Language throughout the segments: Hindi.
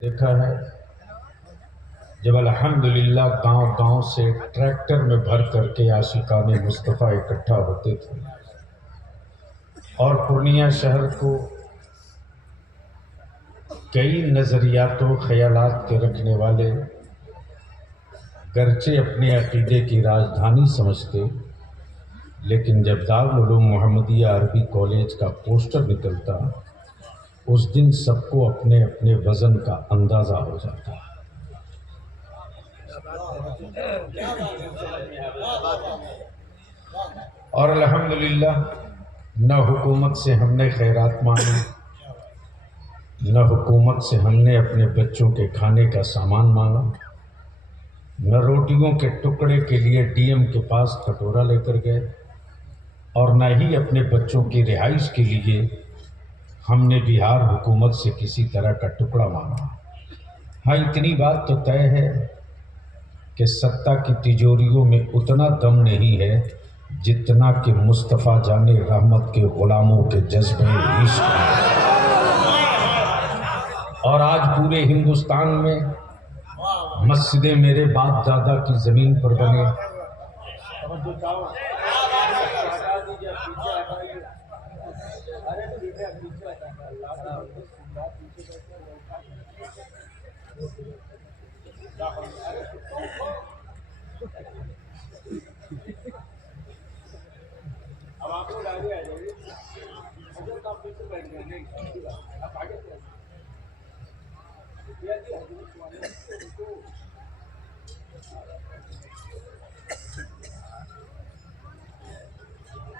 देखा है जब अल्हम्दुलिल्लाह गांव-गांव से ट्रैक्टर में भर करके आशिकाने मुस्तफ़ा इकट्ठा होते थे और पूर्णिया शहर को कई नज़रियातों ख्यालात के रखने वाले गर्चे अपने अकीदे की राजधानी समझते, लेकिन जब दारुल उलूम मोहम्मदिया अरबी कॉलेज का पोस्टर निकलता उस दिन सबको अपने अपने वज़न का अंदाज़ा हो जाता। और अल्हम्दुलिल्लाह न हुकूमत से हमने खैरात मांगी, न हुकूमत से हमने अपने बच्चों के खाने का सामान मांगा, न रोटियों के टुकड़े के लिए डीएम के पास कटोरा लेकर गए और न ही अपने बच्चों की रिहाइश के लिए हमने बिहार हुकूमत से किसी तरह का टुकड़ा मांगा। हाँ, इतनी बात तो तय है कि सत्ता की तिजोरियों में उतना दम नहीं है जितना कि मुस्तफ़ा जाने रहमत के गुलामों के जज्बे इश्क में। और आज पूरे हिंदुस्तान में मस्जिदें मेरे बाप दादा की ज़मीन पर बने,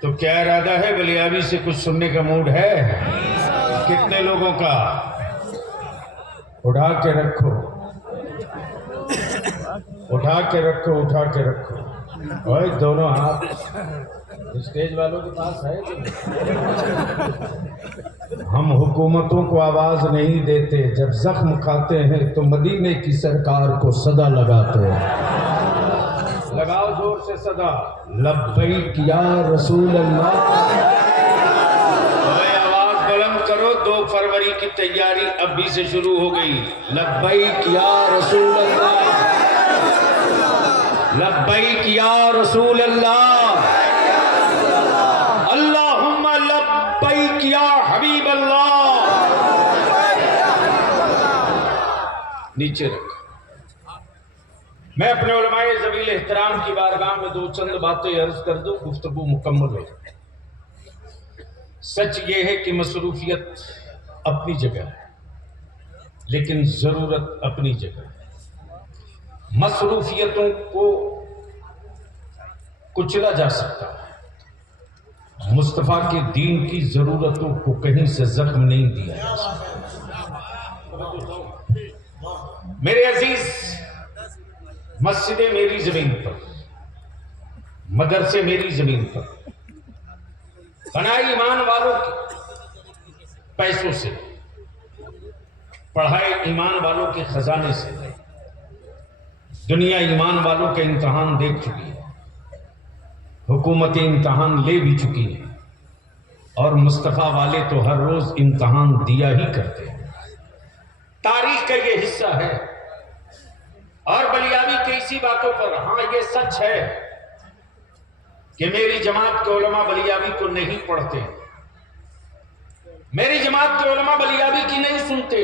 तो क्या इरादा है? बलियाबी से कुछ सुनने का मूड है? कितने लोगों का? उठा के रखो, उठा के रखो, उठा के रखो। और दोनों हाथ स्टेज वालों के पास है कि हम हुकूमतों को आवाज नहीं देते, जब जख्म खाते हैं तो मदीने की सरकार को सदा लगाते हैं। लगाओ जोर से सदा, लब्बैक या रसूल अल्लाह। आवाज बुलंद करो, 2 फरवरी की तैयारी अभी से शुरू हो गई। लब्बैक या रसूल अल्लाह, लब्बैक या रसूल अल्लाह, अल्लाहुम्मा लब्बैक या हबीब अल्लाह। नीचे रखो। मैं अपने उलमाए ज़मील एहतराम की बारगाह में 2 चंद बातें अर्ज कर दूं, गुफ्तगू मुकम्मल हो जाए। सच ये है कि मसरूफियत अपनी जगह है, लेकिन ज़रूरत अपनी जगह है। मसरूफियतों को कुचला जा सकता है, मुस्तफ़ा के दीन की ज़रूरतों को कहीं से जख्म नहीं दिया जा सकता। मेरे अजीज, मस्जिदें मेरी जमीन पर, मदरसे मेरी जमीन पर, बनाई ईमान वालों के पैसों से, पढ़ाए ईमान वालों के खजाने से। दुनिया ईमान वालों के इम्तहान देख चुकी है, हुकूमतें इम्तहान ले भी चुकी है, और मुस्तफ़ा वाले तो हर रोज इम्तहान दिया ही करते हैं। तारीख का ये हिस्सा है। और बलियाबी की इसी बातों पर, हाँ ये सच है कि मेरी जमात के उलमा बलियाबी को नहीं पढ़ते, मेरी जमात के उलमा बलियाबी की नहीं सुनते,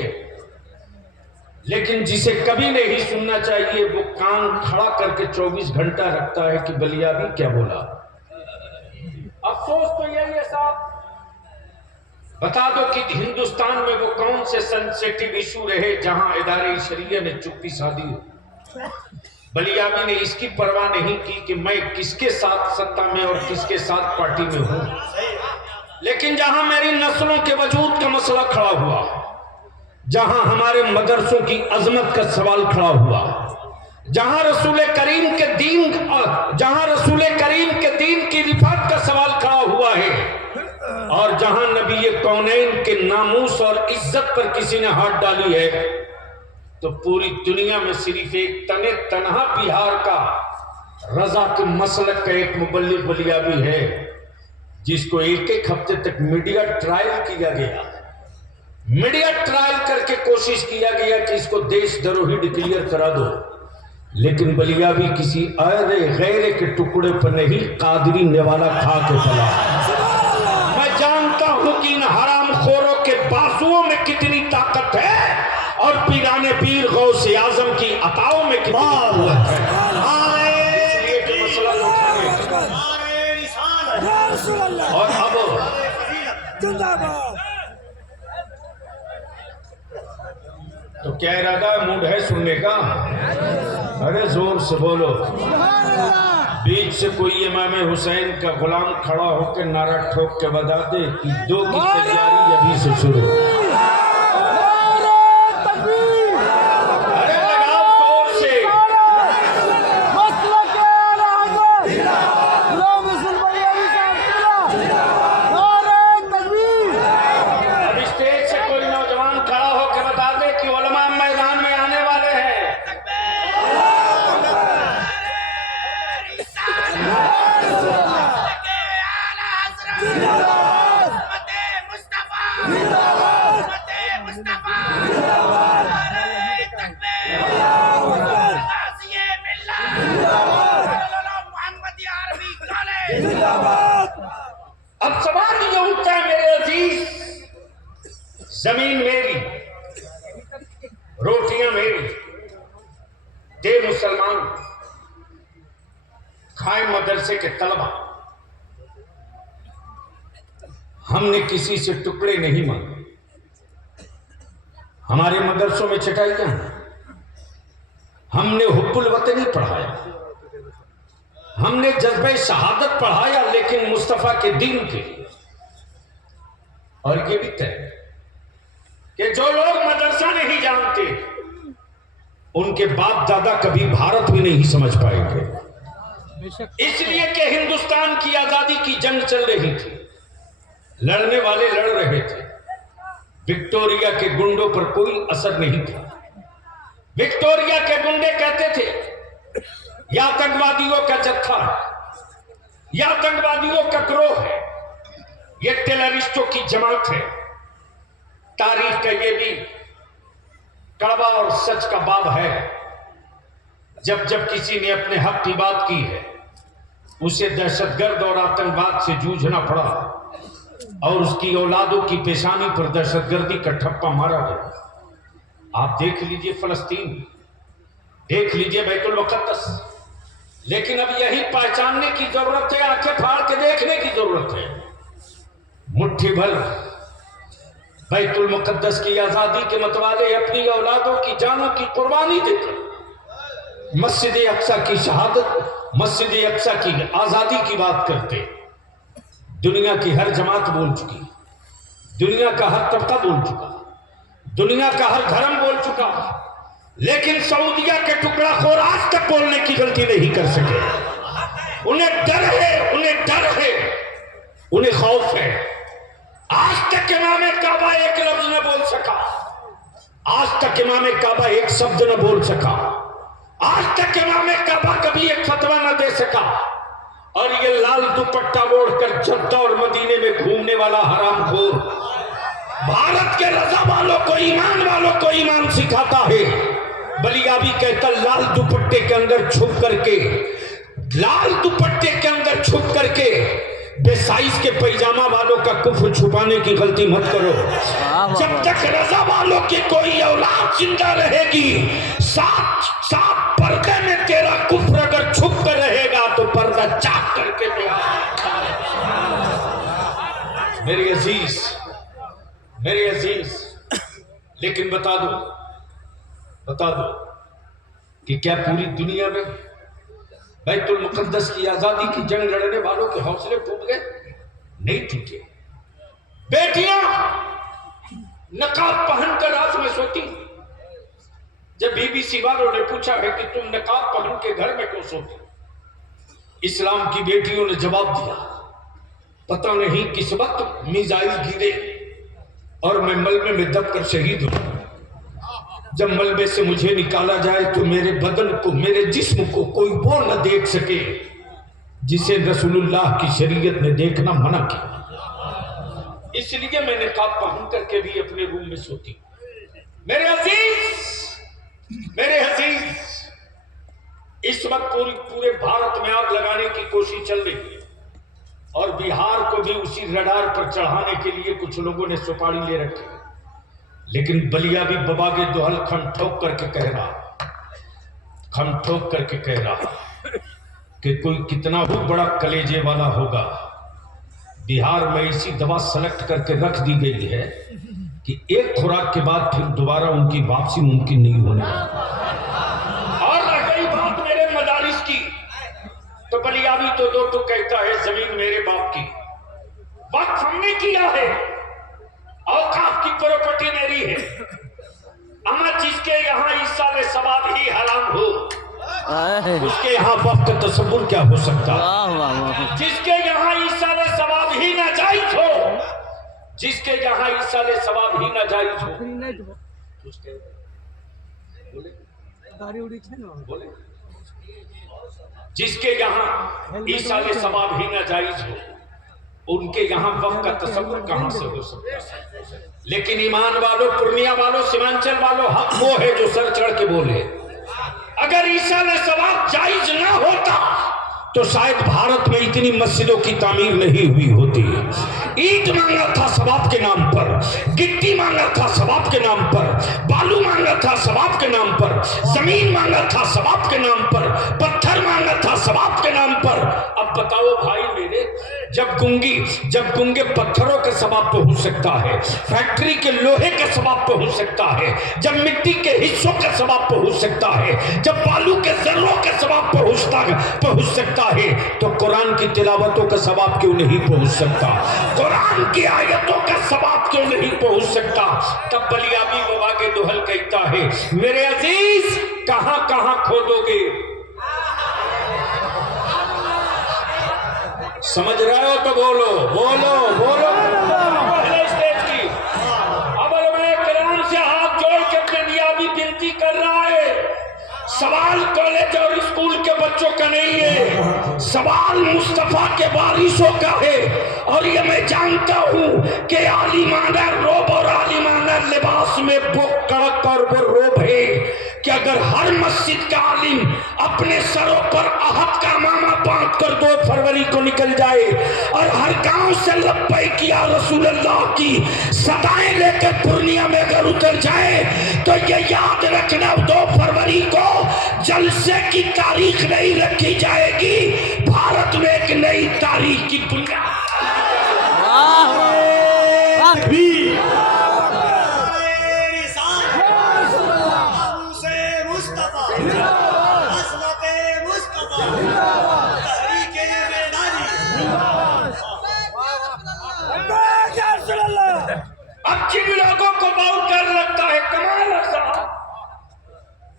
लेकिन जिसे कभी नहीं सुनना चाहिए वो कान खड़ा करके 24 घंटा रखता है कि बलियाबी क्या बोला। अफसोस तो यही है साहब, बता दो कि हिंदुस्तान में वो कौन से सेंसिटिव इशू रहे जहां इदारे शरीयत ने चुप्पी साधी हो। बलियाबी ने इसकी परवाह नहीं की कि मैं किसके साथ सत्ता में और किसके साथ पार्टी में हूं, लेकिन जहां मेरी नस्लों के वजूद का मसला खड़ा हुआ, जहां हमारे मदरसों की अजमत का सवाल खड़ा हुआ, जहां रसूल करीम के दीन की रिफात का सवाल खड़ा हुआ है, और जहां नबी कौनैन के नामूस और इज्जत पर किसी ने हाथ डाली है, तो पूरी दुनिया में सिर्फ एक तने तनहा बिहार का रजा के मसलक का एक मुबल्लिग बलियाबी है, जिसको 1-1 हफ्ते तक मीडिया ट्रायल किया गया, मीडिया ट्रायल करके कोशिश किया गया कि इसको देशद्रोही डिक्लेयर करा दो, लेकिन बलिया भी किसी अरे गैर के टुकड़े पर नहीं, कादरी नेवाला खा के पला। मैं जानता हूं कि इन हरामखोरों के बाजुओं में कितनी ताकत है और पीराने पीर गौसे आजम की अताओं में कितनी ताकत है। इसलिए कि मसला और अब तो क्या इरादा मूड है सुनने का? अरे जोर से बोलो। बीच से कोई इमाम हुसैन का गुलाम खड़ा होकर नारा ठोक के बता दे कि 2 की तैयारी अभी से शुरू। अरे लगाओ जोर से। अब स्टेज से कोई नौजवान खड़ा होकर बता दे कि उलमा मैदान में आने वाले हैं। अब सवाल ये उठता है मेरे अजीज, जमीन मेरी, रोटियां मेरी, दे मुसलमान, खाए मदरसे के तलबा। हमने किसी से टुकड़े नहीं मांगे। हमारे मदरसों में चटाई क्या है? हमने हुब्बुल वतनी पढ़ाया, हमने जज्बे शहादत पढ़ाया, लेकिन मुस्तफा के दीन के लिए। और ये भी तय कि जो लोग मदरसा नहीं जानते उनके बाप दादा कभी भारत भी नहीं समझ पाएंगे। इसलिए कि हिंदुस्तान की आजादी की जंग चल रही थी, लड़ने वाले लड़ रहे थे। विक्टोरिया के गुंडों पर कोई असर नहीं था। विक्टोरिया के गुंडे कहते थे या आतंकवादियों का जत्था, या आतंकवादियों का ग्रोह है, ये टेररिस्टों की जमात है। तारीख का ये भी कड़वा और सच का बाब है। जब जब किसी ने अपने हक की बात की है, उसे दहशतगर्द और आतंकवाद से जूझना पड़ा और उसकी औलादों की पेशानी पर दहशतगर्दी का ठप्पा मारा गया। आप देख लीजिए फलस्तीन, देख लीजिए बैतुल मुक़द्दस। लेकिन अब यही पहचानने की जरूरत है, आंखें फाड़ के देखने की जरूरत है। मुट्ठी भर बैतुल मुक़द्दस की आजादी के मतवाले अपनी औलादों की जानों की कुर्बानी देकर मस्जिद अक्सा की शहादत, मस्जिद अक्सा की आजादी की बात करते। दुनिया की हर जमात बोल चुकी, दुनिया का हर तबका बोल चुका, दुनिया का हर धर्म बोल चुका, लेकिन सऊदिया के टुकड़ा खोर आज तक बोलने की गलती नहीं कर सके। उन्हें डर है, उन्हें डर है, उन्हें खौफ है। आज तक इमाम काबा एक लफ्ज न बोल सका, आज तक इमाम काबा एक शब्द न बोल सका, आज तक इमाम काबा कभी एक फतवा न दे सका। और ये लाल दुपट्टा ओढ़कर जद्दा और मदीने में घूमने वाला हरामखोर भारत के रजा वालों को, ईमान वालों को ईमान सिखाता है। बलिया भी कहता लाल दुपट्टे के अंदर छुप करके, लाल दुपट्टे के अंदर छुप करके बेसाइज के पैजामा वालों का कुफ्र छुपाने की गलती मत करो। जब तक रजा वालों की कोई औलाद जिंदा रहेगी, साथ साथ पर्दे में तेरा कुफ्र अगर छुप कर रहेगा तो पर्दा चाक करके मेरे अजीज, मेरे अजीज, लेकिन बता दो कि क्या पूरी दुनिया में बैतुल मुक़द्दस की आजादी की जंग लड़ने वालों के हौसले टूट गए? नहीं टूटे। बेटियां नकाब पहनकर रात में सोती। जब बीबीसी वालों ने पूछा है कि तुम नकाब पहन के घर में क्यों सोती, इस्लाम की बेटियों ने जवाब दिया, पता नहीं किस वक्त मिसाइल गिरे और मैं मलबे में दबकर शहीद हूं। जब मलबे से मुझे निकाला जाए तो मेरे बदन को, मेरे जिस्म को कोई वो न देख सके जिसे रसूलुल्लाह की शरीयत ने देखना मना किया। इसलिए मैं निकाब पहन करके भी अपने रूम में सोती हूँ। मेरे अजीज, इस वक्त पूरे भारत में आग लगाने की कोशिश चल रही है और बिहार को भी उसी रडार पर चढ़ाने के लिए कुछ लोगों ने सुपारी ले रखी है। लेकिन बलिया भी बबा के दोहल खम ठोक करके कह रहा कि कोई कितना भी बड़ा कलेजे वाला होगा, बिहार में ऐसी दवा सेलेक्ट करके रख दी गई है कि एक खुराक के बाद फिर दोबारा उनकी वापसी मुमकिन नहीं होने वाली। और रही बात मेरे मदारिस की, तो बलियावी तो दो तो कहता है जमीन मेरे बाप की, वक्त हमने किया है, औकाफ की प्रॉपर्टी मेरी है। अमा जिसके यहाँ ईसाले सवाब ही हराम हो, उसके यहाँ वक्त का तसव्वुर क्या हो सकता है। जिसके यहाँ ईसाले सवाब ही नाजायज हो, जिसके यहाँ ईसाले सवाब ही नाजायज हो, जिसके यहाँ ईसाले सवाब ही नाजायज हो, उनके यहाँ वक्त का तसव्वुर कहां से हो सकता है। लेकिन ईमान वालों, पूर्णिया वालों, सीमांचल वालों, हक वो है जो सर चढ़ के बोले। अगर ईसाले सवाब जायज ना होता तो शायद भारत में इतनी मस्जिदों की तामीर नहीं हुई होती। ईंट मांगा था सवाब के नाम पर, गिट्टी मांगा था सवाब के नाम पर, बालू मांगा था सवाब के नाम पर, जमीन मांगा था सवाब के नाम पर, पत्थर मांगा था सवाब के नाम पर। अब बताओ भाई मेरे, जब गुंगे पत्थरों के सवाब पे हो सकता है, फैक्ट्री के लोहे के सवाब पे हो सकता है, जब मिट्टी के हिस्सों के सवाब पे हो सकता है, जब बालू के जर्रों के सवाब पे हो सकता है, तो कुरान की तिलावतों का सवाब क्यों नहीं पहुंच सकता? कुरान की आयतों का सवाब क्यों नहीं पहुंच सकता? तब बलियाबी बाबा के दोहल कहता है, मेरे अजीज कहां कहां खोदोगे? समझ रहे हो तो बोलो बोलो बोलो। स्टेज की अब मैं कलाम से हाथ जोड़ के अपने बलियाबी विनती कर रहा है, सवाल कॉलेज और स्कूल के बच्चों का नहीं है, सवाल मुस्तफा के वारिसों का है। और ये मैं जानता हूं कि आलिमाना रोब और आलिमाना लिबास में वो कड़क और वो रोब है कि अगर हर मस्जिद का आलिम अपने सरों पर अहद का मामा बांध कर 2 फरवरी को निकल जाए और हर गांव से लब्बैक या रसूल अल्लाह की सदाएं लेकर पूर्णिया में अगर उतर जाए, तो ये याद रखना 2 फरवरी को जलसे की तारीख नहीं रखी जाएगी, भारत में एक नई तारीख की बुनियाद अब जिन लोगों को बहुत डर लगता है, कमाल है साहब,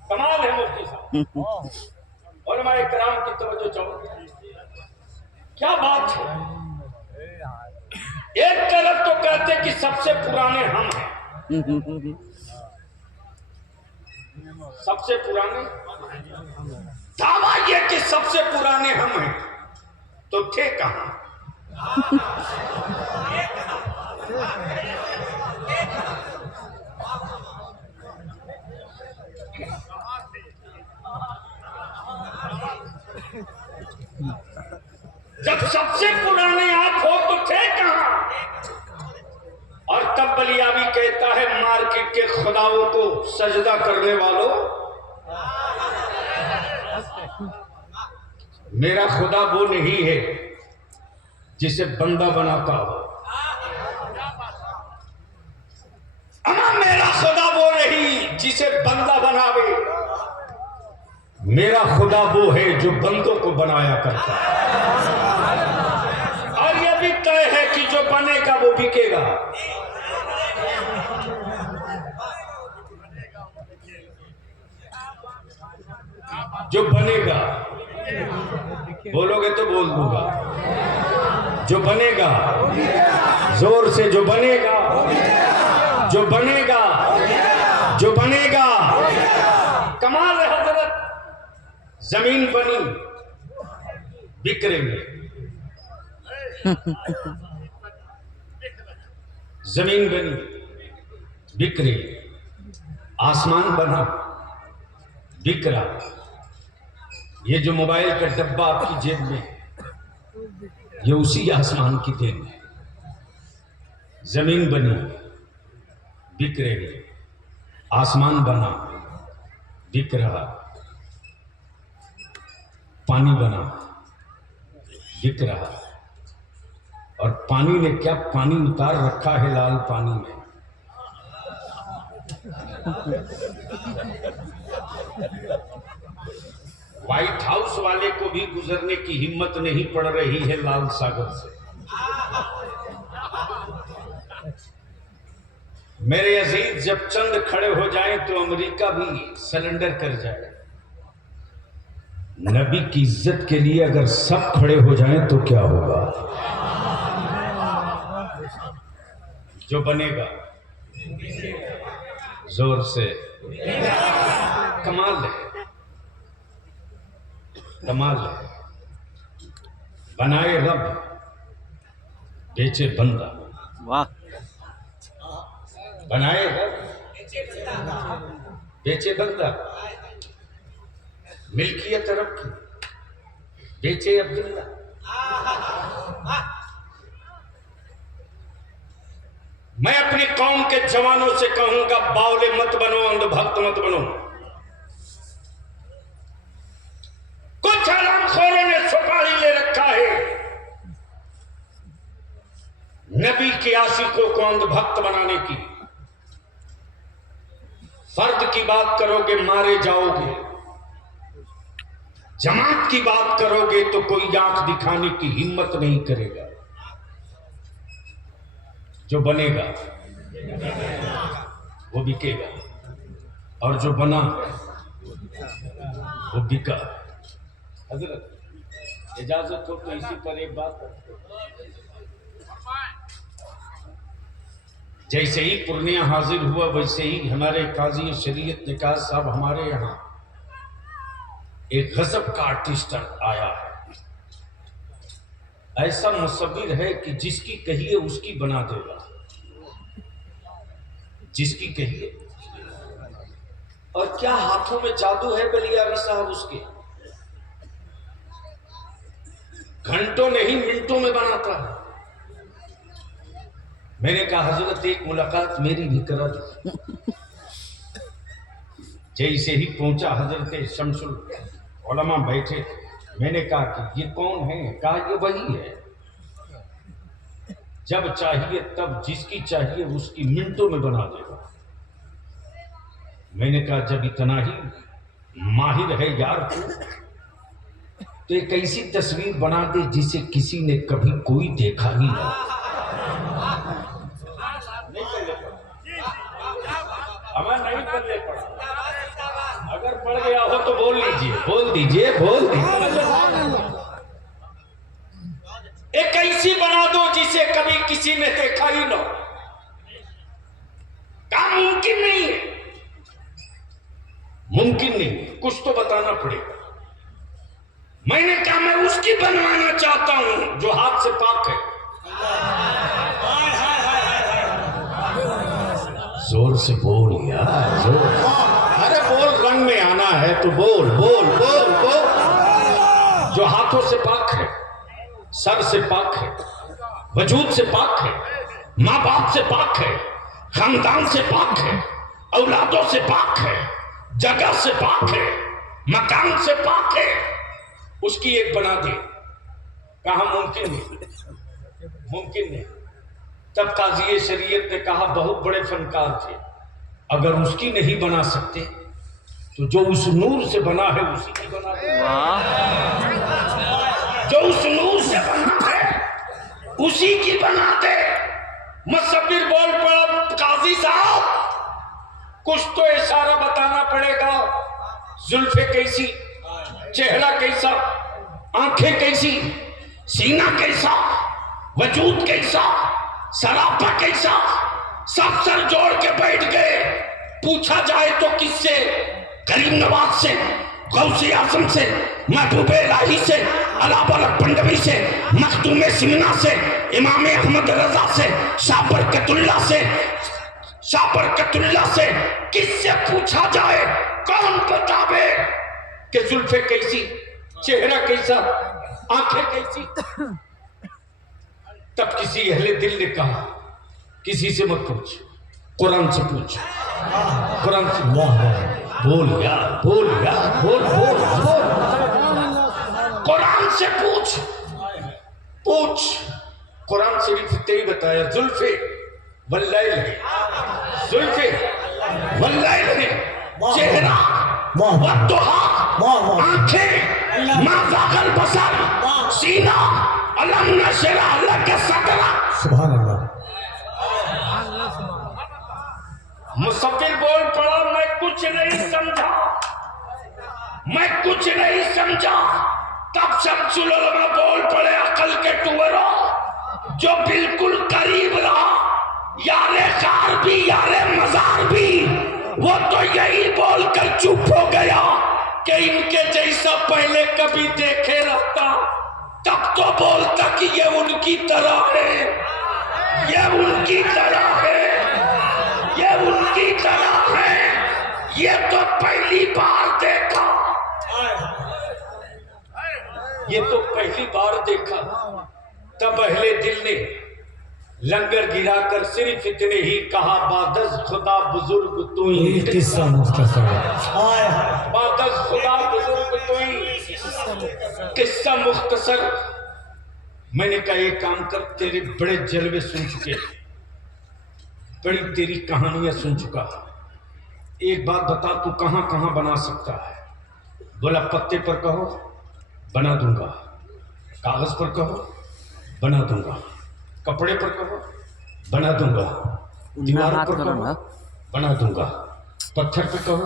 कमाल है मुफ्ती साहब और हमारे कराम की तवज्जो चाहो, क्या बात है। एक तरफ तो कहते कि सबसे पुराने हम हैं, सबसे पुराने, दावा ये कि सबसे पुराने हम हैं, तो थे कहां? जब सबसे पुराने आप हो तो थे कहां? और तब बलियाबी कहता है, मार्केट के खुदाओं को सजदा करने वालों, मेरा खुदा वो नहीं है जिसे बंदा बनाता हो। अमा मेरा खुदा वो नहीं जिसे बंदा बनावे, मेरा खुदा वो है जो बंदों को बनाया करता है। और यह भी तय है कि जो बनेगा वो बिकेगा। जो बनेगा, बोलोगे तो बोल दूंगा, जो बनेगा, जोर से जो बनेगा, जो बनेगा, जो बनेगा। कमाल है हजरत, जमीन बनी, बिक रही है। जमीन बनी, बिक रही, आसमान बना, बिक रहा। ये जो मोबाइल का डब्बा आपकी जेब में, ये उसी आसमान की देन है। जमीन बनी, बिक रही, आसमान बना, बिक रहा, पानी बना, बिक रहा। और पानी ने क्या पानी उतार रखा है लाल पानी में। व्हाइट हाउस वाले को भी गुजरने की हिम्मत नहीं पड़ रही है लाल सागर से। मेरे अजीज, जब चंद खड़े हो जाएं तो अमेरिका भी सरेंडर कर जाए। नबी की इज्जत के लिए अगर सब खड़े हो जाएं तो क्या होगा? जो बनेगा जोर से कमाल है, कमाल है। बनाए रब, बेचे बंदा। वाह। बनाए रब, बेचे बंदा। मिल्कियत रब की, बेचे अब्दुल्ला। मैं अपनी कौम के जवानों से कहूंगा, बावले मत बनो, अंधभक्त मत बनो। कुछ हरामखोरों ने सुपारी ले रखा है नबी के आशिकों को अंधभक्त बनाने की। फर्द की बात करोगे मारे जाओगे, जमात की बात करोगे तो कोई आंख दिखाने की हिम्मत नहीं करेगा। जो बनेगा वो बिकेगा, और जो बना वो बिका। हजरत इजाजत हो तो इसी पर एक बात करते। जैसे ही पूर्णिया हाजिर हुआ, वैसे ही हमारे काजी शरीयत निकाज साहब हमारे यहाँ एक गजब का आर्टिस्ट आया है। ऐसा मुसव्विर है कि जिसकी कहिए उसकी बना देगा, जिसकी कहिए। और क्या हाथों में जादू है बलियावी साहब उसके। घंटों नहीं मिनटों में बनाता है। मैंने कहा हजरत एक मुलाकात मेरी भी करा दी। जैसे ही पहुंचा हजरत शमसुल उलमा बैठे थे। मैंने कहा कि ये कौन है? कहा ये वही है, जब चाहिए तब जिसकी चाहिए उसकी मिनटों में बना देगा। मैंने कहा जब इतना ही माहिर है यार तो एक ऐसी तस्वीर बना दे जिसे किसी ने कभी कोई देखा ही ना। हमें नहीं करने पड़ा। अगर पड़ गया हो तो बोल लीजिए, बोल दीजिए, बोल दीजिए। एक ऐसी बना दो जिसे कभी किसी ने देखा ही ना। काम मुमकिन नहीं है, मुमकिन नहीं, कुछ तो बताना पड़ेगा। मैंने कहा मैं उसकी बनवाना चाहता हूं जो हाथ से पाक है। जोर से बोल यार, जोर। अरे बोल, रंग में आना है तो बोल बोल बोल बोल। जो हाथों से पाक है, सर से पाक है, वजूद से पाक है, माँ बाप से पाक है, खानदान से पाक है, औलादों से पाक है, जगह से पाक है, मकान से पाक है, उसकी एक बना दे। कहा मुमकिन नहीं, मुमकिन नहीं। तब काजी शरीयत ने कहा बहुत बड़े फनकार थे, अगर उसकी नहीं बना सकते तो जो उस नूर से बना है उसी की बना दे। जो उस नूर से बना है उसी की बना दे। मुसव्विर बोल पड़ा, काजी साहब कुछ तो इशारा बताना पड़ेगा। जुल्फे कैसी, चेहरा कैसा, आंखें कैसी, सीना कैसा, वजूद कैसा, सरापा कैसा। सब सर जोड़ के बैठ गए। पूछा जाए तो किससे? करीम नवाज से, गौसे आजम से, महबूबे इलाही से, अला बरकतुल्लाह से, मखदूम सिमना से, इमाम अहमद रजा से, शाह बरकतुल्लाह से किससे पूछा जाए, कौन बतावे कि जुल्फे कैसी, चेहरा कैसा, आंखें कैसी? तब किसी अहले दिल ने कहा किसी से मत पूछ, कुरान से पूछ। कुरान से बोल यार, बोल यार, बोल बोल बोल। कुरान से पूछ, पूछ। कुरान शरीफ ने ही बताया, जुल्फे वल्लैल है, जुल्फे वल्लैल है, चेहरा वद्दुहा, आंखें मा ज़ाग़ल बसर, सीना अलम नशरह लक सदरा। सुभान अल्लाह। मुसव्विर बोल पड़ा, मैं कुछ नहीं समझा, मैं कुछ नहीं समझा। तब शम्सुल उलमा बोल पड़े, अकल के टुवरों, जो बिल्कुल करीब रहा, यारे कार भी यारे मजार भी, वो तो यही बोलकर चुप हो गया कि इनके जैसा पहले कभी देखे रहता, तब तो बोलता कि ये उनकी तरह है, ये उनकी तरह है, ये उनकी तरह है, ये तो पहली बार देखा, ये तो पहली बार देखा। तब अहले दिल ने लंगर गिराकर सिर्फ इतने ही कहा, बादस खुदा बुजुर्ग तू ही, किस्सा मुख्तसर, बादस खुदा बुजुर्ग तू ही, किस्सा मुख्तसर। मैंने कहा एक काम कर, तेरे बड़े जलवे सुन चुके, बड़ी तेरी कहानियां सुन चुका, एक बात बता, तू कहां कहां बना सकता है? बोला पत्ते पर कहो बना दूंगा, कागज पर कहो बना दूंगा, कपड़े पर कहो बना दूंगा, दीवार पर कहो बना दूंगा, पत्थर पे कहो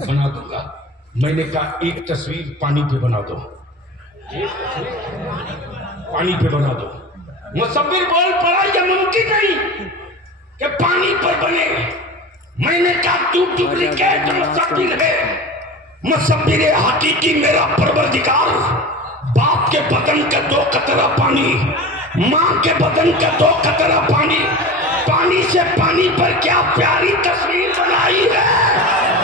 बना दूंगा। मैंने कहा एक तस्वीर पानी पे बना दो, पानी पे बना दो। मुसव्विर बोल पड़ा, यह मुमकिन नहीं कि पानी पर बने। मैंने कहा तू डुप्लीकेट मुसव्विर है, मुसव्विर हकीकी मेरा परवरदिगार। बाप के बदन का 2 कतरा पानी, माँ के बदन का 2 कतरा पानी, पानी से पानी पर क्या प्यारी तस्वीर बनाई है।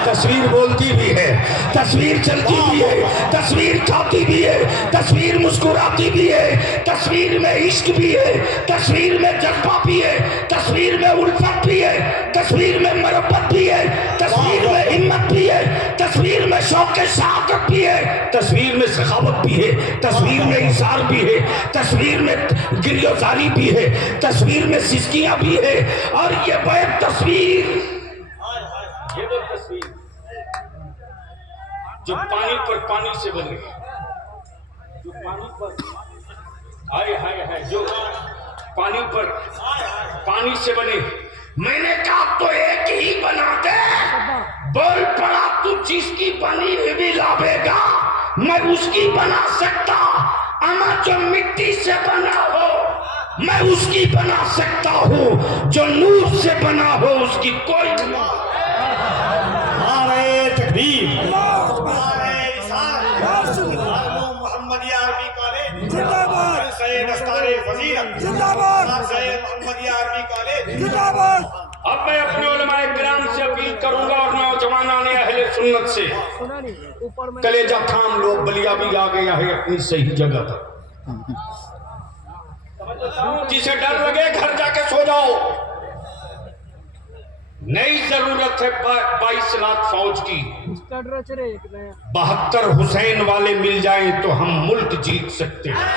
तस्वीर बोलती भी है, तस्वीर चलती भी है, तस्वीर खाती भी है, तस्वीर मुस्कुराती भी है, तस्वीर में इश्क भी है, तस्वीर में जज्बा भी है, तस्वीर में उल्फत भी है, तस्वीर में मोहब्बत भी है, तस्वीर में हिम्मत भी है, तस्वीर में शौक शहादत भी है, तस्वीर में सखावत भी है, तस्वीर में इंसार भी है, तस्वीर में गिरियोजारी भी है, तस्वीर में सिसकियां भी है। और ये वह तस्वीर, ये वो तस्वीर जो पानी पर पानी से बनी, जो पानी पर हाय हाय हाय, जो पानी पर पानी से बने। मैंने कहा तो एक ही बना दे। बोल पड़ा, तू जिसकी बनी हुई लावेगा मैं उसकी बना सकता, अमा जो मिट्टी से बना हो मैं उसकी बना सकता हूँ, जो नूर से बना हो उसकी कोई अब मैं अपने उलमाए किराम से अपील करूंगा और नौजवान आने अहले सुन्नत से, कलेजा थाम लो, बलिया भी आ गया है अपनी सही जगह पर। जिसे डर लगे घर जाके सो जाओ। नई जरूरत है 22 लाख फौज की, 72 हुसैन वाले मिल जाएं तो हम मुल्क जीत सकते हैं।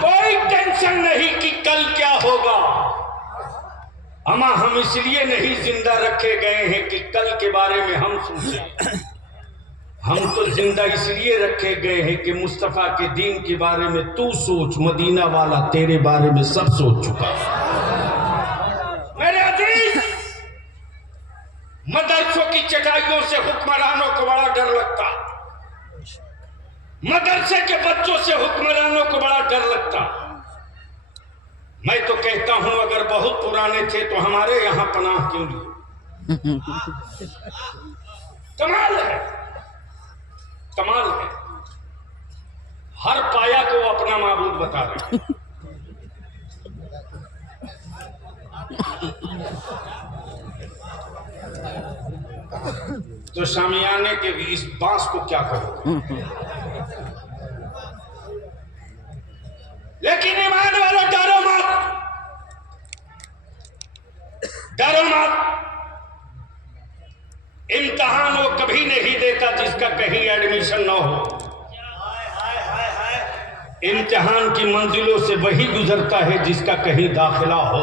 कोई टेंशन नहीं कि कल क्या होगा, अमा हम इसलिए नहीं जिंदा रखे गए हैं कि कल के बारे में हम सोचें। हम तो जिंदा इसलिए रखे गए हैं कि मुस्तफा के दीन के बारे में तू सोच, मदीना वाला तेरे बारे में सब सोच चुका। मेरे अजीज, मदरसों की चटाइयों से हुक्मरानों को बड़ा डर लगता, मदरसे के बच्चों से हुक्मरानों को बड़ा डर लगता। मैं तो कहता हूं अगर बहुत पुराने थे तो हमारे यहां पनाह क्यों लिए? कमाल है, कमाल है, हर पाया को अपना माबूद बता रहे हैं। तो शामियाने के इस बांस को क्या करो। लेकिन ईमान वालों, डरो मत, डरो मत। इम्तिहान वो कभी नहीं देता जिसका कहीं एडमिशन ना हो। इम्तिहान की मंजिलों से वही गुजरता है जिसका कहीं दाखिला हो।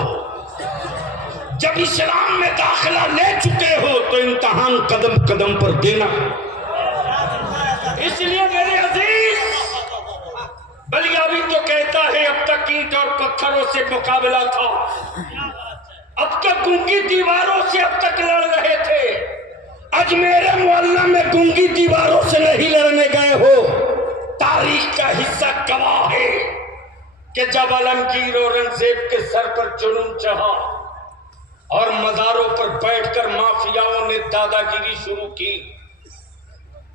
जब इस्लाम में दाखिला ले चुके हो तो इम्तिहान कदम कदम पर देना। इसलिए मेरे अजीज, बलियावी तो कहता है अब तक ईंट और पत्थरों से मुकाबला था, अब तक गूंगी दीवारों से अब तक लड़ रहे थे। आज मेरे मोहल्ला में गूंगी दीवारों से नहीं लड़ने गए हो। तारीख का हिस्सा गवाह है कि जब आलमगीर औरंगजेब के सर पर जुल्म चढ़ा और मज़ारों पर बैठकर माफियाओं ने दादागिरी शुरू की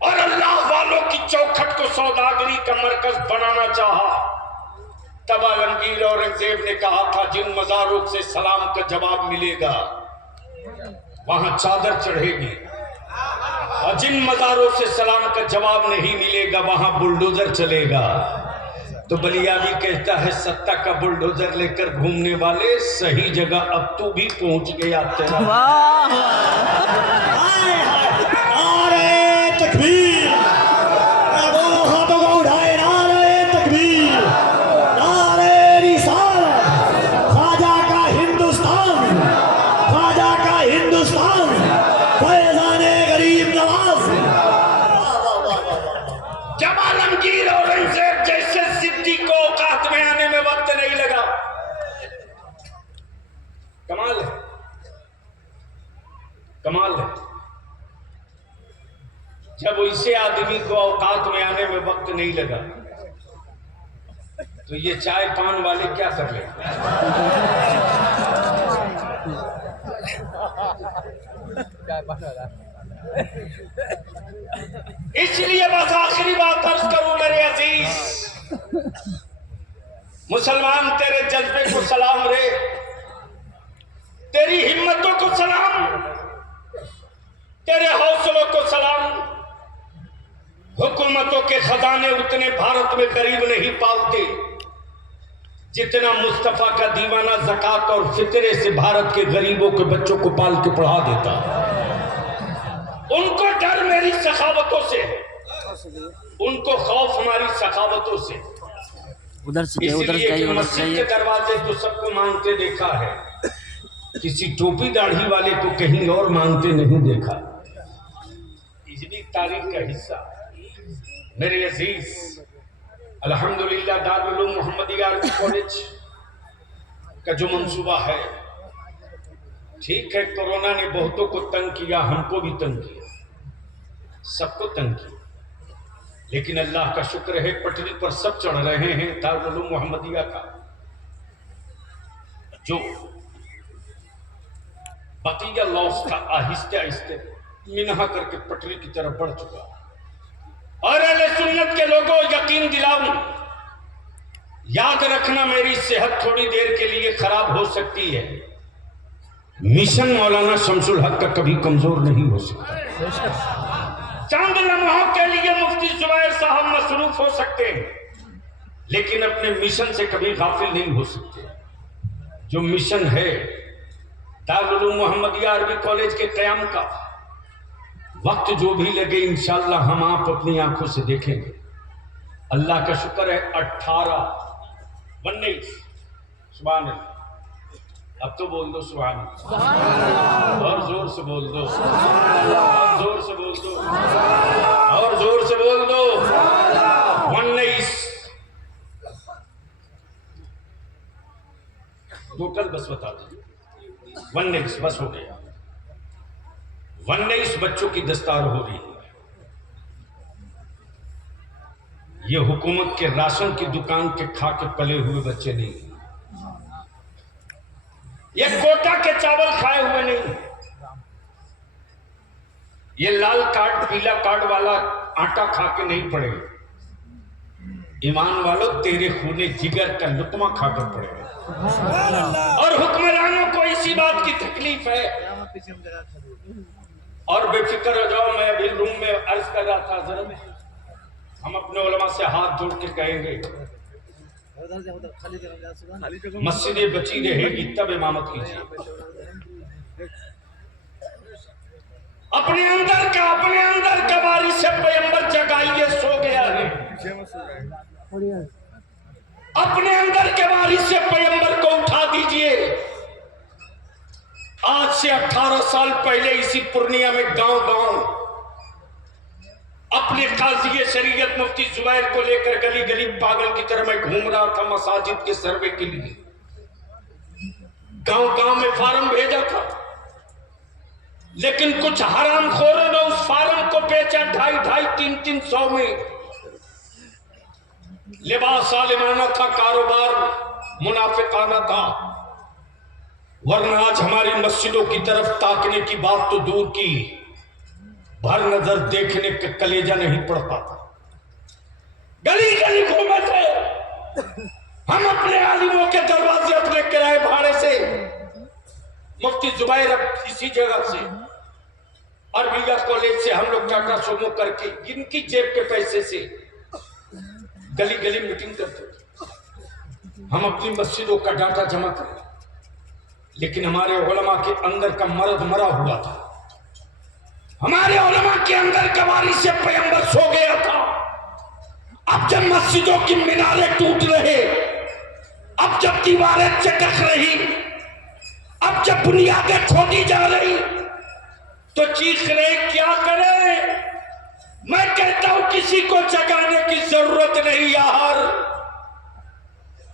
और अल्लाह वालों की चौखट को सौदागरी का मरकज बनाना चाहा, तब आलमगीर औरंगजेब ने कहा था जिन मज़ारों से सलाम का जवाब मिलेगा वहां चादर चढ़ेगी, और जिन मज़ारों से सलाम का जवाब नहीं मिलेगा वहां बुलडोजर चलेगा। तो बलियावी कहता है सत्ता का बुलडोजर लेकर घूमने वाले, सही जगह अब तू भी पहुंच गया तेरा। नारे तकबीर, दोनों हाथों को उठाए, नारे तकबीर, नारे रिसालत, ख्वाजा का हिंदुस्तान, ख्वाजा का हिंदुस्तान, फैज़ाने गरीब नवाज। जब आलमगीर औरंगजेब जैसे सिद्दीक को औकात में आने में वक्त नहीं लगा। कमाल है, कमाल है। जब वैसे आदमी को औकात में आने में वक्त नहीं लगा तो ये चाय पान वाले क्या कर ले। इसलिए बस आखिरी बात अर्ज करूं मेरे अजीज मुसलमान, तेरे जज्बे को सलाम रे, तेरी हिम्मतों को सलाम, तेरे हौसलों को सलाम। हुकूमतों के खजाने उतने भारत में गरीब नहीं पालते जितना मुस्तफा का दीवाना ज़कात और फितरे से भारत के गरीबों के बच्चों को पाल के पढ़ा देता। उनको डर मेरी सखावतों से, उनको खौफ हमारी सखावतों से। उधर से मस्जिद के दरवाजे तो सबको मांगते देखा है, किसी टोपी दाढ़ी वाले को कहीं और मांगते नहीं देखा। इजनी तारीख का हिस्सा मेरे अजीज, अल्हम्दुलिल्लाह दारुल उलूम मोहम्मदिया अरबी कॉलेज का जो मंसूबा है, ठीक है कोरोना ने बहुतों को तंग किया, हमको भी तंग किया, सबको तंग किया, लेकिन अल्लाह का शुक्र है पटरी पर सब चढ़ रहे हैं। दारुल उलूम मोहम्मदिया का जो बकिया लॉस का आहिस्ते आहिस्ते मिनहा करके पटरी की तरफ बढ़ चुका। और अहले सुन्नत के लोगों, यकीन दिलाऊं, याद रखना मेरी सेहत थोड़ी देर के लिए खराब हो सकती है, मिशन मौलाना शमसुल हक का कभी कमजोर नहीं हो सकता। चंद लम्हों के लिए मुफ्ती जुबैर साहब मसरूफ हो सकते हैं, लेकिन अपने मिशन से कभी गाफिल नहीं हो सकते। जो मिशन है दारुल उलूम मोहम्मदिया अरबी कॉलेज के क़याम का, वक्त जो भी लगे इंशाअल्लाह हम आप अपनी आंखों से देखेंगे। अल्लाह का शुक्र है 18-19 सुभान अल्लाह। अब तो बोल दो सुभान अल्लाह, और जोर से बोल दो, और जोर से बोल दो, और जोर से बोल दो। 19 टोटल बस बता दो, 19 बस हो गया। 19 बच्चों की दस्तार हो रही है। ये हुकूमत के राशन की दुकान के खा के पले हुए बच्चे नहीं, ये कोटा के चावल खाए हुए नहीं, ये लाल कार्ड पीला कार्ड वाला आटा खा के नहीं पड़ेगा, ईमान वालों तेरे खूने जिगर का लुकमा खाकर पड़ेगा। और हुक्मरानों को इसी बात की तकलीफ है। और बेफिक्र हो जाओ, मैं अभी रूम में अर्ज कर रहा था, जरा हम अपने उलमा से हाथ जोड़ के कहेंगे मस्जिदें बची रहेगी तब इमामत कीजिए। अपने अंदर का वारिस से पैगंबर जगाइए, सो गया है। अपने अंदर के वारिस से पैगंबर को उठा दीजिए। आज से 18 साल पहले इसी पूर्णिया में गांव अपने काजी शरीयत मुफ्ती जुबैर को लेकर गली गली पागल की तरह मैं घूम रहा था मसाजिद के सर्वे के लिए। गांव में फार्म भेजा था, लेकिन कुछ हरामखोरों ने उस फार्म को बेचा 250-300 में। लिबास आलिमाना था, कारोबार मुनाफिकाना था। वरना आज हमारी मस्जिदों की तरफ ताकने की बात तो दूर की, भर नजर देखने का कलेजा नहीं पड़ पाता। गली गली घूमे थे हम अपने आलिमों के दरवाजे, अपने किराए भाड़े से। मुफ्ती जुबैर अब इसी जगह से अरबिया कॉलेज से हम लोग टाटा सोमो करके इनकी जेब के पैसे से गली गली मीटिंग करते थे। हम अपनी मस्जिदों का डाटा जमा करें, लेकिन हमारे उलमा के अंदर का मर्द मरा हुआ था। हमारे उलमा के अंदर का वारिस से पैगंबर सो गया था। अब जब मस्जिदों की मीनारें टूट रहे, अब जब दीवारें चटक रही, अब जब बुनियादें खोदी जा रही, तो चीख रहे क्या करें। मैं कहता हूं किसी को जगाने की जरूरत नहीं यार।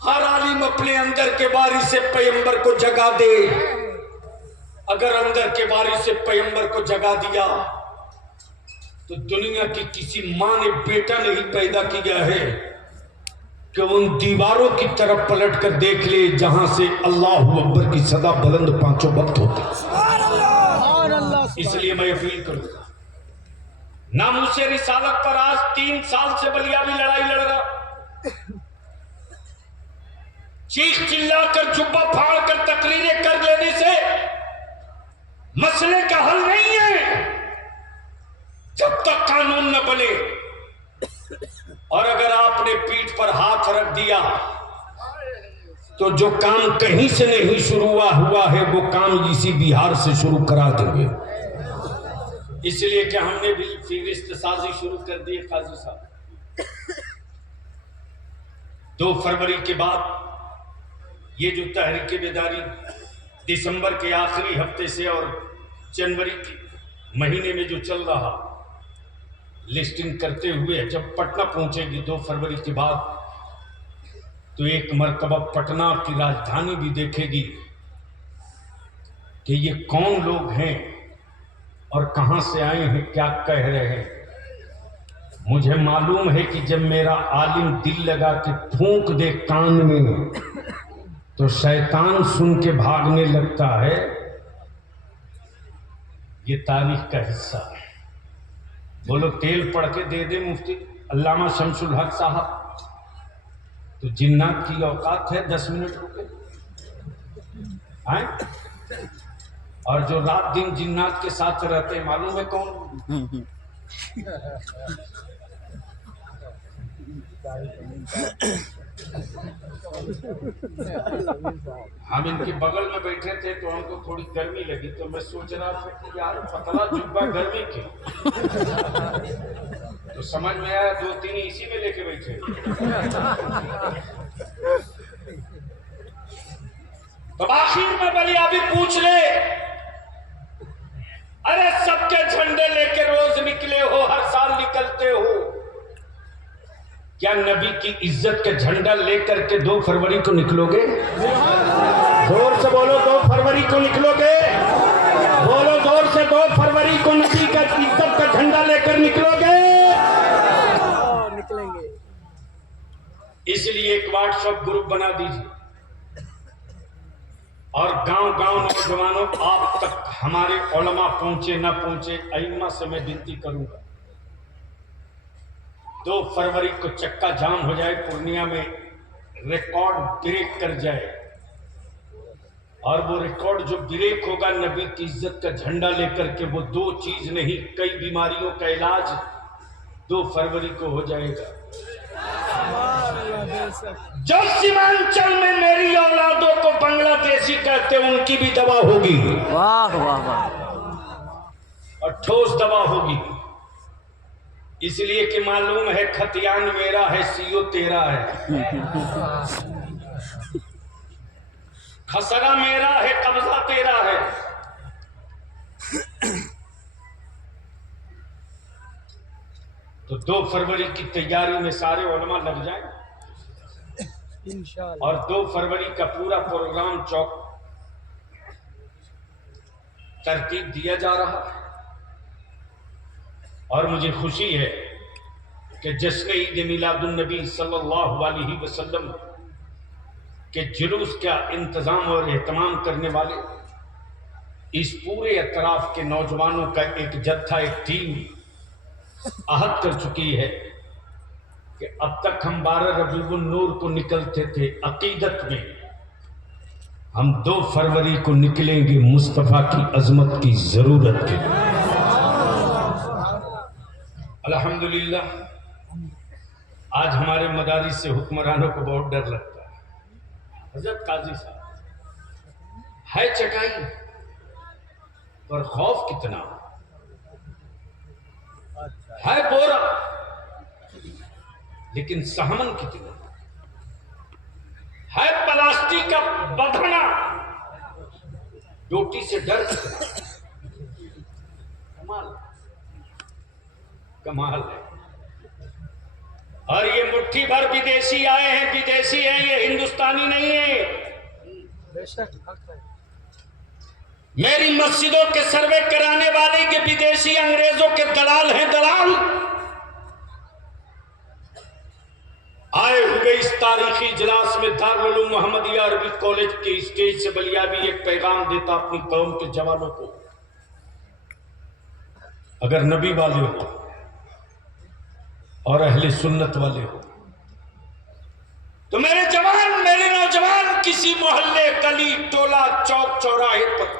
हर आलिम अपने अंदर के वारिस से पैगंबर को जगा दे। अगर अंदर के वारिस से पैगंबर को जगा दिया तो दुनिया की किसी मां ने बेटा नहीं पैदा किया है कि उन दीवारों की तरफ पलट कर देख ले जहां से अल्लाहू अकबर की सदा बुलंद पांचों वक्त होती। इसलिए मैं अपील करूंगा, नामूसे रिसालत पर आज 3 साल से बलियाबी लड़ाई लड़ रहा, चीख चिल्ला कर जुब्बा फाड़ कर तकरीरें कर लेने से मसले का हल नहीं है जब तक कानून न बने। और अगर आपने पीठ पर हाथ रख दिया तो जो काम कहीं से नहीं शुरू हुआ है वो काम इसी बिहार से शुरू करा देंगे। इसलिए कि हमने भी फिरिस्त साजी शुरू कर दी है काजी साहब। 2 फरवरी के बाद ये जो तहरीक बेदारी दिसंबर के आखिरी हफ्ते से और जनवरी के महीने में जो चल रहा, लिस्टिंग करते हुए जब पटना पहुंचेगी 2 फरवरी के बाद, तो एक मरतबा पटना की राजधानी भी देखेगी कि ये कौन लोग हैं और कहां से आए हैं, क्या कह रहे हैं। मुझे मालूम है कि जब मेरा आलिम दिल लगा के फूंक दे कान में तो शैतान सुन के भागने लगता है। ये तारीख का हिस्सा है। बोलो तेल पढ़ के दे दे मुफ्ती अल्लामा शमसुल हक साहब तो जिन्नात की औकात है 10 मिनट रुके आए। और जो रात दिन जिन्नात के साथ रहते हैं मालूम है कौन? हम इनके बगल में बैठे थे तो हमको थोड़ी गर्मी लगी, तो मैं सोच रहा था कि यार पतला जुब्बा गर्मी क्यों। तो समझ में आया 2-3 इसी में लेके बैठे। तो आखिर में बलियाबी पूछ ले, अरे सबके झंडे लेके रोज निकले हो, हर साल निकलते हो, क्या नबी की इज्जत का झंडा लेकर के 2 फरवरी को निकलोगे? जोर से बोलो 2 फरवरी को निकलोगे? बोलो जोर से 2 फरवरी को नबी का इज्जत का झंडा लेकर निकलोगे? निकलेंगे। इसलिए एक व्हाट्सएप ग्रुप बना दीजिए और गांव-गांव नौजवानों आप तक हमारे उलमा पहुंचे ना पहुंचे, अइम्मा से मैं विनती करूंगा 2 फरवरी को चक्का जाम हो जाए, पूर्णिया में रिकॉर्ड ब्रेक कर जाए, और वो रिकॉर्ड जो ब्रेक होगा नबी की इज्जत का झंडा लेकर के, वो 2 चीज नहीं कई बीमारियों का इलाज 2 फरवरी को हो जाएगा। जो सीमांचल में मेरी औलादों को बांग्लादेशी कहते हैं, उनकी भी दवा होगी। वाह वाह वाह। और ठोस दवा होगी, इसलिए कि मालूम है खतियान मेरा है, सीओ तेरा है, खसरा मेरा है, कब्जा तेरा है। तो 2 फरवरी की तैयारी में सारे उलमा लग जाएं, और 2 फरवरी का पूरा प्रोग्राम चौक तरतीब दिया जा रहा है। और मुझे खुशी है कि जश्न ईद मिलादुन नबी सल्लल्लाहु अलैहि वसल्लम के जुलूस का इंतजाम और एहतमाम करने वाले इस पूरे अतराफ के नौजवानों का एक जत्था, एक टीम अहद कर चुकी है कि अब तक हम 12 रबीउल नूर को निकलते थे अकीदत में, हम 2 फरवरी को निकलेंगे मुस्तफा की अजमत की जरूरत के लिए। अल्हम्दुलिल्लाह, आज हमारे मदारिस से हुक्मरानों को बहुत डर लगता है। हजरत काजी साहब है चकाई पर खौफ कितना है, बोरा लेकिन सहमन कितना है, प्लास्टिक का बंधना डोटी से डर कितना। कमाल कमाल है। और ये मुट्ठी भर विदेशी आए हैं, विदेशी हैं, ये हिंदुस्तानी नहीं है। मेरी मस्जिदों के सर्वे कराने वाले के विदेशी अंग्रेजों के दलाल हैं, दलाल। आए हुए इस तारीखी इजलास में दारुल उलूम मोहम्मदिया अरबी कॉलेज के स्टेज से बलियाबी एक पैगाम देता अपनी कौम के जवानों को, अगर नबी वाले हो और अहले सुन्नत वाले हो तो मेरे जवान, मेरे नौजवान, किसी मोहल्ले, गली, टोला, चौक, चौराहे पर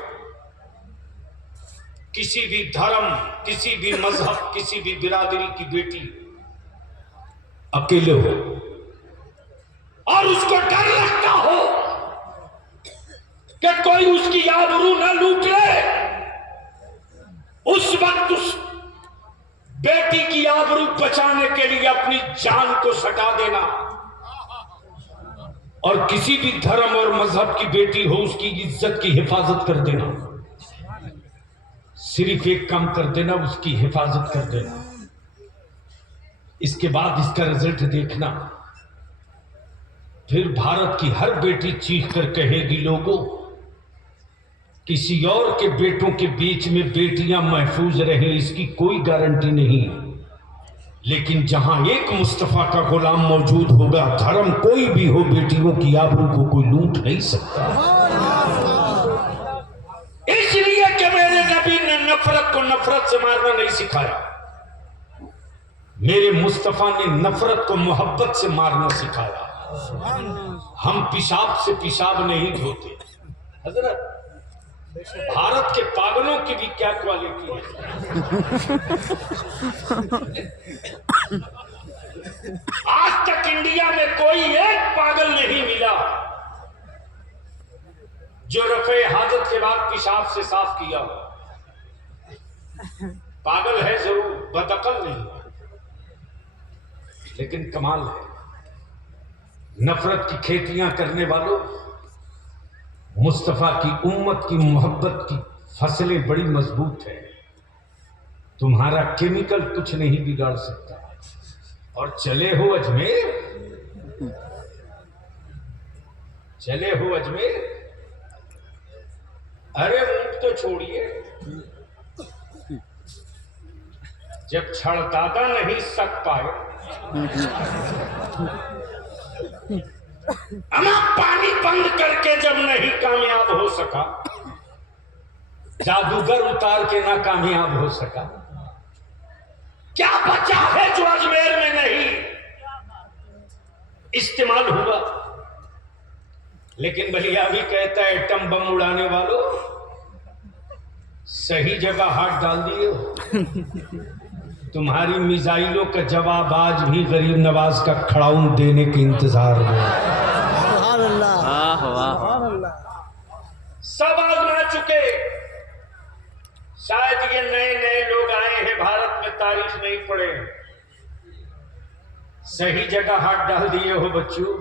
किसी भी धर्म, किसी भी मजहब, किसी भी बिरादरी की बेटी अकेले हो और उसको डर लगता हो कि कोई उसकी आबरू न लूट ले, उस वक्त उस बेटी की आबरू बचाने के लिए अपनी जान को सटा देना। और किसी भी धर्म और मजहब की बेटी हो, उसकी इज्जत की हिफाजत कर देना। सिर्फ एक काम कर देना, उसकी हिफाजत कर देना। इसके बाद इसका रिजल्ट देखना। फिर भारत की हर बेटी चीख कर कहेगी, लोगों, किसी और के बेटों के बीच में बेटियां महफूज रहें इसकी कोई गारंटी नहीं, लेकिन जहां एक मुस्तफा का गुलाम मौजूद होगा, धर्म कोई भी हो, बेटियों की आबरू को कोई लूट नहीं सकता। इसलिए कि मेरे नबी ने नफरत को नफरत से मारना नहीं सिखाया, मेरे मुस्तफा ने नफरत को मोहब्बत से मारना सिखाया। हम पेशाब से पेशाब नहीं धोते। हजरत, भारत के पागलों की भी क्या क्वालिटी है। आज तक इंडिया में कोई एक पागल नहीं मिला जो रफे हाजत के बाद पेशाब से साफ किया। पागल है जरूर, बदअकल नहीं, लेकिन कमाल है। नफरत की खेतियां करने वालों, मुस्तफा की उम्मत की मोहब्बत की फसलें बड़ी मजबूत है, तुम्हारा केमिकल कुछ नहीं बिगाड़ सकता। और चले हो अजमेर, चले हो अजमेर, अरे ऊंट तो छोड़िए, जब छड़दादा नहीं सक पाए, अमा पानी बंद करके जब नहीं कामयाब हो सका, जादूगर उतार के ना कामयाब हो सका, क्या बचा है जो अजमेर में नहीं इस्तेमाल हुआ। लेकिन भैया भी कहता है एटम बम उड़ाने वालों, सही जगह हाथ डाल दिए हो। तुम्हारी मिसाइलों का जवाब आज भी गरीब नवाज का खड़ाउन देने के इंतजार में। वाह वाह। सब आजमा चुके। शायद ये नए नए लोग आए हैं भारत में, तारीख नहीं पढ़े। सही जगह हाथ डाल दिए हो बच्चों,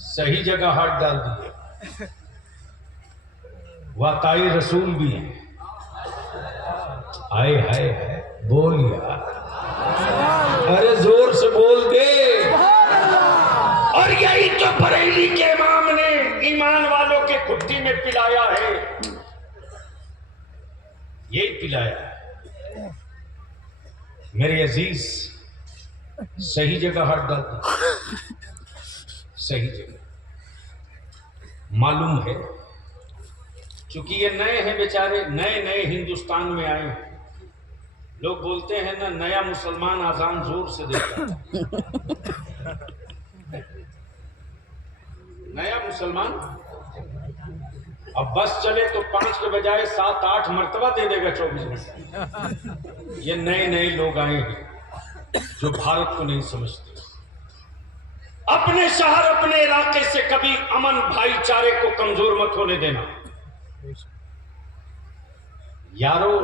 सही जगह हाथ डाल दिए। वाकई रसूल भी है। आए हाय बोल यार, अरे जोर से बोल दे। और यही तो बरेली के इमाम ने ईमान वालों के खुट्टी में पिलाया है, यही पिलाया है। मेरे अजीज, सही जगह हाथ डाल दो, सही जगह। मालूम है क्योंकि ये नए हैं बेचारे, नए नए हिंदुस्तान में आए हैं। लोग बोलते हैं ना, नया मुसलमान आजान जोर से देता है। नया मुसलमान अब बस चले तो 5 के बजाय 7-8 मर्तबा दे देगा 24 घंटे। ये नए नए लोग आए हैं जो भारत को नहीं समझते। अपने शहर अपने इलाके से कभी अमन भाईचारे को कमजोर मत होने देना यारो।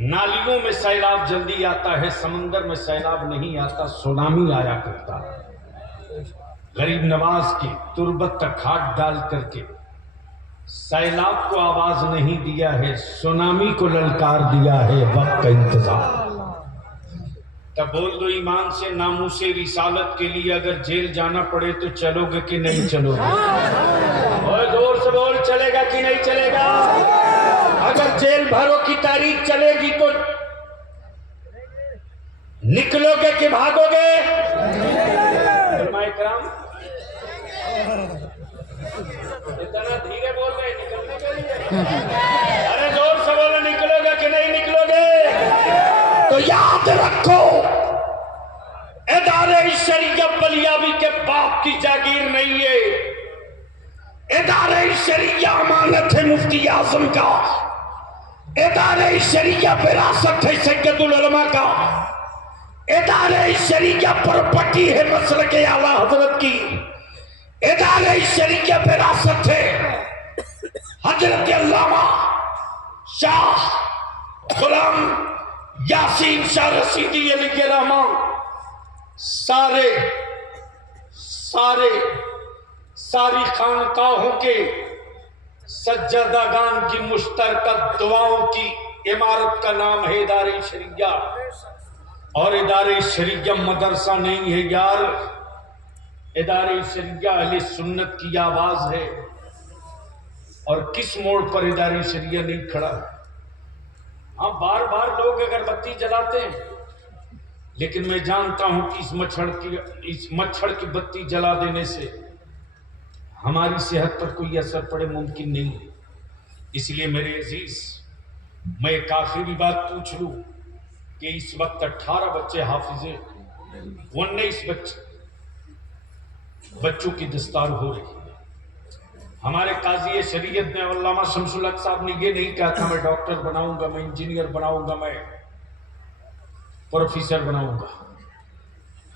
नालियों में सैलाब जल्दी आता है, समंदर में सैलाब नहीं आता, सुनामी आया करता है। गरीब नवाज की तुरबत तक हाथ डाल करके सैलाब को आवाज नहीं दिया है, सुनामी को ललकार दिया है वक्त का इंतजार। तब बोल दो ईमान से, नामूसे रिसालत के लिए अगर जेल जाना पड़े तो चलोगे कि नहीं चलोगे? और जोर से बोल, चलेगा कि नहीं चलेगा? अगर जेल भरो की तारीख चलेगी तो निकलोगे कि भागोगे? कराम इतना धीरे बोल रहे निकलने के लिए? अरे जोर से बोलो, निकलोगे कि नहीं निकलोगे? तो याद रखो, इदारे शरीयत बलियाबी के बाप की जागीर नहीं है। इदारे शरीया अमानत है मुफ्ती आजम का। इदारे शरीया विरासत है सैयदुल उलमा का। इदारे शरीया प्रॉपर्टी है मसलक आला हजरत की। इदारे शरीया विरासत है हजरत अल्लामा शाह गुलाम यासीन शाह रशीदी अलैहि रहमान। सारी खानकाहों के सज्जादागान की मुश्तरकत दुआओं की इमारत का नाम है इदारे शरिया। और इदारे शरिया मदरसा नहीं है यार, इदारे शरिया अहले सुन्नत की आवाज है। और किस मोड़ पर इदारे शरिया नहीं खड़ा? हाँ, बार बार लोग अगरबत्ती जलाते हैं, लेकिन मैं जानता हूं कि इस मच्छर की बत्ती जला देने से हमारी सेहत पर कोई असर पड़े मुमकिन नहीं है। इसलिए मेरे अजीज, मैं एक आखिरी बात पूछ लूं कि इस वक्त 18 बच्चे हाफिजे, 19 बच्चों की दस्तार हो रही है। हमारे काजी शरीयत ने अल्लामा शमसुल हक साहब ने ये नहीं कहा था मैं डॉक्टर बनाऊंगा, मैं इंजीनियर बनाऊंगा, मैं प्रोफेसर बनाऊंगा।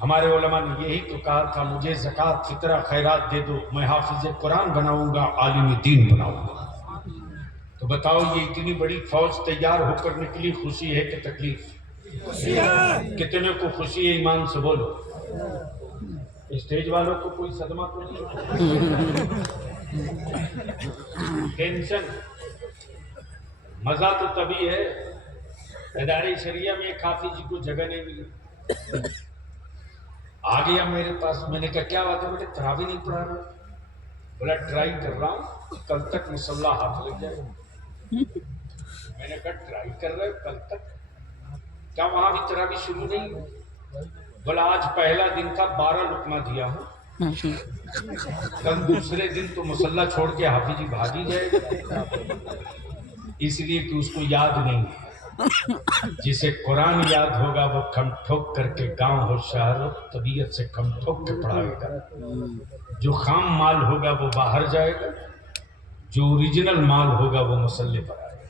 हमारे उलमा ने यही तो कहा था, मुझे ज़कात फितरा खैरात दे दो, मैं हाफिज कुरान बनाऊंगा, आलिम दीन बनाऊंगा। तो बताओ, ये इतनी बड़ी फौज तैयार होकर निकली, खुशी है कि तकलीफ? कितने को खुशी है? ईमान से बोलो। स्टेज वालों को कोई सदमा तो नहीं? टेंशन, मजा तो तभी है इदारे शरिया में काफी जी को जगह नहीं मिली। आ गया मेरे पास, मैंने कहा क्या बात है बेटे, तरावी नहीं पढ़ा रहे? बोला ट्राई कर रहा हूँ, कल तक मुसल्ला हाथ लग जाए। मैंने कहा ट्राई कर रहे हो कल तक? क्या वहां भी तरावी शुरू नहीं हो? बोला आज पहला दिन का 12 लुकमा दिया हूँ, कल दूसरे दिन तो मुसल्ला छोड़ के हाफिजी भागी जाएगा, इसलिए कि उसको याद नहीं है। जिसे कुरान याद होगा वो खम ठोक करके गांव हो शहर तबीयत से खम ठोक के पढ़ाएगा। जो खाम माल होगा वो बाहर जाएगा, जो ओरिजिनल माल होगा वो मसल्ले पर आएगा।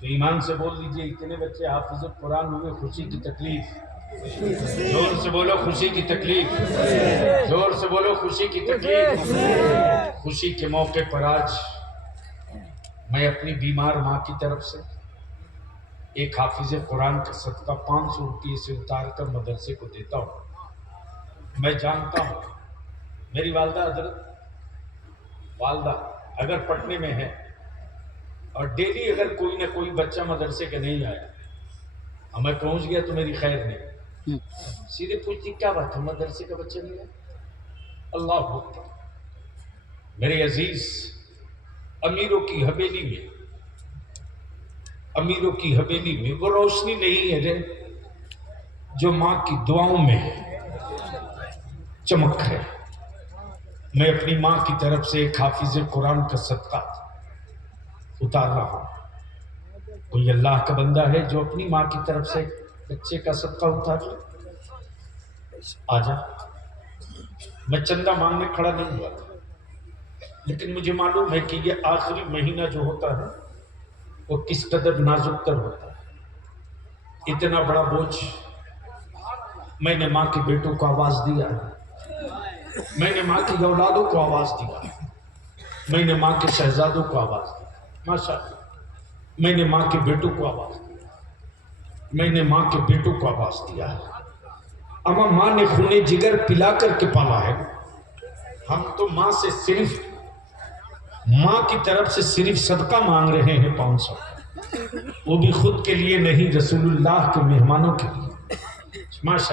तो ईमान से बोल लीजिए, इतने बच्चे हाफिज़ कुरान हुए, खुशी की तकलीफ, जोर से बोलो खुशी की तकलीफ, जोर से बोलो खुशी की तकलीफ। खुशी के मौके पर आज मैं अपनी बीमार माँ की तरफ से एक हाफिज़ कुरान का सदका 500 रुपये से उतार कर मदरसे को देता हूँ। मैं जानता हूँ मेरी वालदा अगर पटने में है और डेली अगर कोई ना कोई बच्चा मदरसे का नहीं आया और मैं पहुँच गया तो मेरी खैर नहीं, सीधे पूछती क्या बात है मदरसे का बच्चा नहीं आया। अल्लाह अकबर। मेरे अजीज, अमीरों की हवेली में वो रोशनी नहीं है रे जो माँ की दुआओं में चमक है। मैं अपनी माँ की तरफ से एक हाफिज़ कुरान का सदका उतार रहा हूँ। कोई अल्लाह का बंदा है जो अपनी माँ की तरफ से बच्चे का सदका उतार ले? आजा। मैं चंदा मांगने खड़ा नहीं हुआ था, लेकिन मुझे मालूम है कि ये आखिरी महीना जो होता है वो किस कदर नाजुक होता है। इतना बड़ा बोझ मैंने माँ के बेटों को आवाज दिया, मैंने माँ की औलादों को आवाज दिया, मैंने माँ के शहजादों को आवाज दिया, माशाअल्लाह। मैंने माँ के बेटों को आवाज दिया, मैंने माँ के बेटों को आवाज दिया। अमा माँ ने खूने जिगर पिला करके पाला है। हम तो माँ से सिर्फ, माँ की तरफ से सिर्फ सदका मांग रहे हैं 500, वो भी खुद के लिए नहीं, रसूलुल्लाह के मेहमानों के लिए। माशा